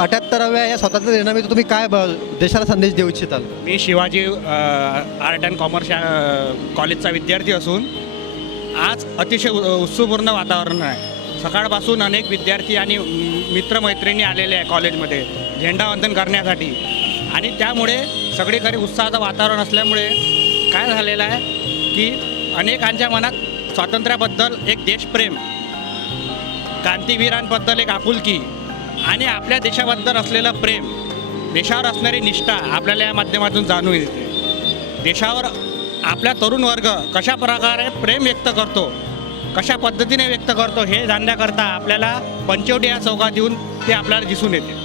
अठ्याहत्तराव्या या स्वातंत्र्य दिनामध्ये तुम्ही काय ब- देशाला संदेश देऊ इच्छिताल? मी शिवाजी आर्ट अँड कॉमर्स कॉलेजचा विद्यार्थी असून आज अतिशय उ- वातावरण आहे. सकाळपासून अनेक विद्यार्थी आणि मित्रमैत्रिणी आलेले आहे कॉलेजमध्ये झेंडावंदन करण्यासाठी. आणि त्यामुळे सगळीकडे उत्साहाचं वातावरण असल्यामुळे काय झालेलं आहे की अनेकांच्या मनात स्वातंत्र्याबद्दल एक देशप्रेम क्रांतीवीरांबद्दल एक आपुलकी आणि आपल्या देशाबद्दल असलेलं प्रेम देशावर असणारी निष्ठा आपल्याला या माध्यमातून जाणून येते. देशावर आपला तरुण वर्ग कशा प्रकारे प्रेम व्यक्त करतो कशा पद्धतीने व्यक्त करतो हे जाणण्याकरता आपल्याला पंचवटी या चौकात येऊन ते आपल्याला दिसून येते.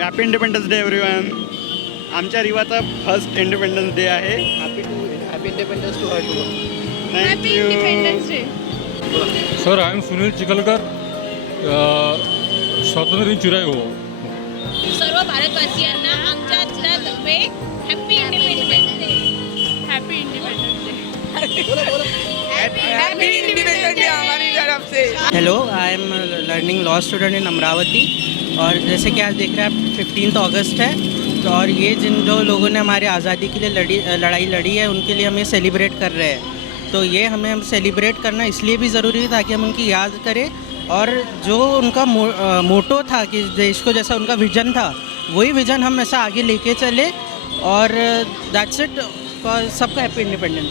हॅपी इंडिपेंडन्स डे एव्हरीवन आमच्या रिवाचा फर्स्ट इंडिपेंडन्स डे आहे. Happy to happy independence to her sir I am Sunil Chikhalkar स्वातंत्र्य दिन चिराई हो सर्व भारतवासियांना आमच्या तर्फे happy independence day happy independence day happy independence day हमारी तरफ से. Hello I am learning law student in Amravati और जैसे कि आज देख रहे हैं फिफ्टींथ अगस्त है। तो और ये जिन जो लोगों ने हमारे आज़ादी के लिए लड़ी लड़ाई लड़ी है उनके लिए हम ये सेलिब्रेट कर रहे हैं। तो ये हमें हम सेलिब्रेट करना इसलिए भी ज़रूरी है ताकि हम उनकी याद करें और जो उनका मो, अ, मोटो था कि देश को जैसा उनका विजन था वही विजन हम ऐसा आगे लेके चले और दैट्स इट फॉर सबका हैप्पी इंडिपेंडेंस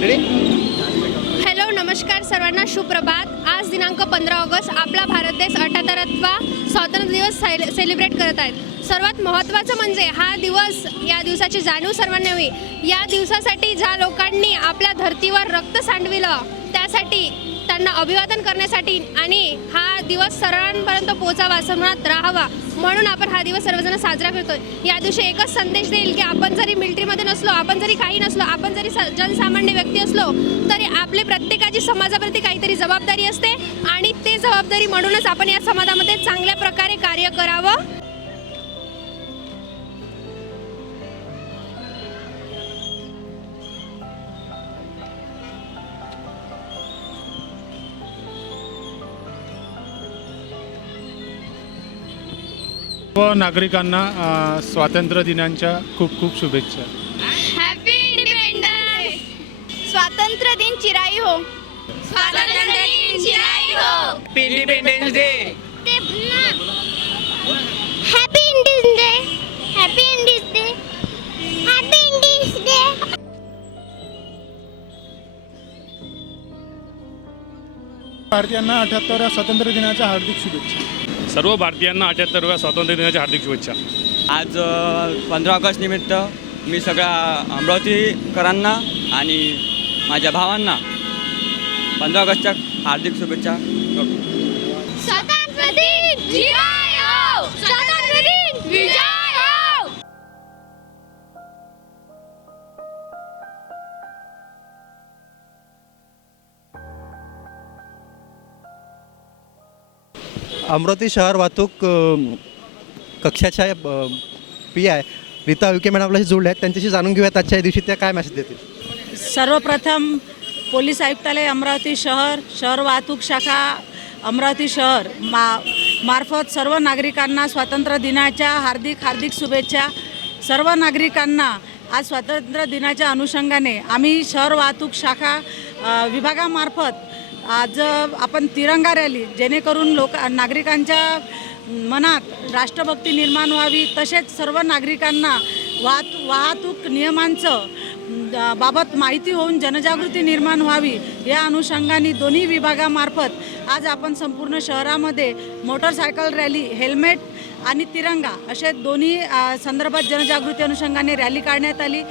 डे हॅलो नमस्कार सर्वांना. सुप्रभात. आज दिनांक पंधरा ऑगस्ट. आपला भारत देश अठ्याहत्तरावा स्वातंत्र्य दिवस सेल सेलिब्रेट करत आहेत. सर्वात महत्त्वाचं म्हणजे हा दिवस या दिवसाची जाणीव सर्वांना हवी. या दिवसासाठी ज्या लोकांनी आपल्या धर्तीवर रक्त सांडविलं त्यासाठी त्यांना अभिवादन करण्यासाठी आणि हा दिवस सर्वांपर्यंत पोचावा सर्वात राहावा. म्हणून आपण हा दिवस सर्वजण साजरा करतोय. या दिवशी एकच संदेश देईल की आपण जरी मिलिटरीमध्ये नसलो आपण जरी काही नसलो आपण जरी स- जनसामान्य व्यक्ती असलो तरी आपले प्रत्येकाची समाजाप्रती काहीतरी जबाबदारी असते आणि ते जबाबदारी म्हणूनच आपण या समाजामध्ये चांगल्या प्रकारे कार्य करावं. सर्व नागरिकांना स्वातंत्र्य दिनाच्या खूप खूप शुभेच्छा. हॅपी इंडिपेंडन्स स्वातंत्र्य दिन चिराई हो. स्वातंत्र्य दिन चिराई हो. Independence day happy day happy day happy day भारतीयांना अठ्याहत्तराव्या स्वातंत्र्य दिनाच्या हार्दिक शुभेच्छा. सर्व भारतीयांना अठ्याहत्तरव्या स्वातंत्र्य दिनाच्या हार्दिक शुभेच्छा. आज पंधरा ऑगस्ट निमित्त मी सगळ्या अमरावतीकरांना आणि माझ्या भावांना पंधरा ऑगस्टच्या हार्दिक शुभेच्छा करतो स्वातंत्र्य दिन अमरावती शहर वाहतूक कक्षाच्या P I Rita Vike madam आपल्याशी जोडल्या आहेत. त्यांच्याशी जाणून घेऊयात आजच्या दिवशी त्या काय मेसेज देतील. सर्वप्रथम पोलीस आयुक्तालय अमरावती शहर शहर वाहतूक शाखा अमरावती शहर मा मार्फत सर्व नागरिकांना स्वातंत्र्य दिनाच्या हार्दिक हार्दिक शुभेच्छा. सर्व नागरिकांना आज स्वातंत्र्य दिनाच्या अनुषंगाने आम्ही शहर वाहतूक शाखा विभागामार्फत आज आपण तिरंगा रॅली जेणेकरून लोक नागरिकांच्या मनात राष्ट्रभक्ती निर्माण व्हावी तसेच सर्व नागरिकांना वाहतू वाहतूक नियमांचं बाबत माहिती होऊन जनजागृती निर्माण व्हावी या अनुषंगाने दोन्ही विभागामार्फत आज आपण संपूर्ण शहरामध्ये मोटरसायकल रॅली हेल्मेट आणि तिरंगा असे दोन्ही संदर्भात जनजागृती अनुषंगाने रॅली काढण्यात आली.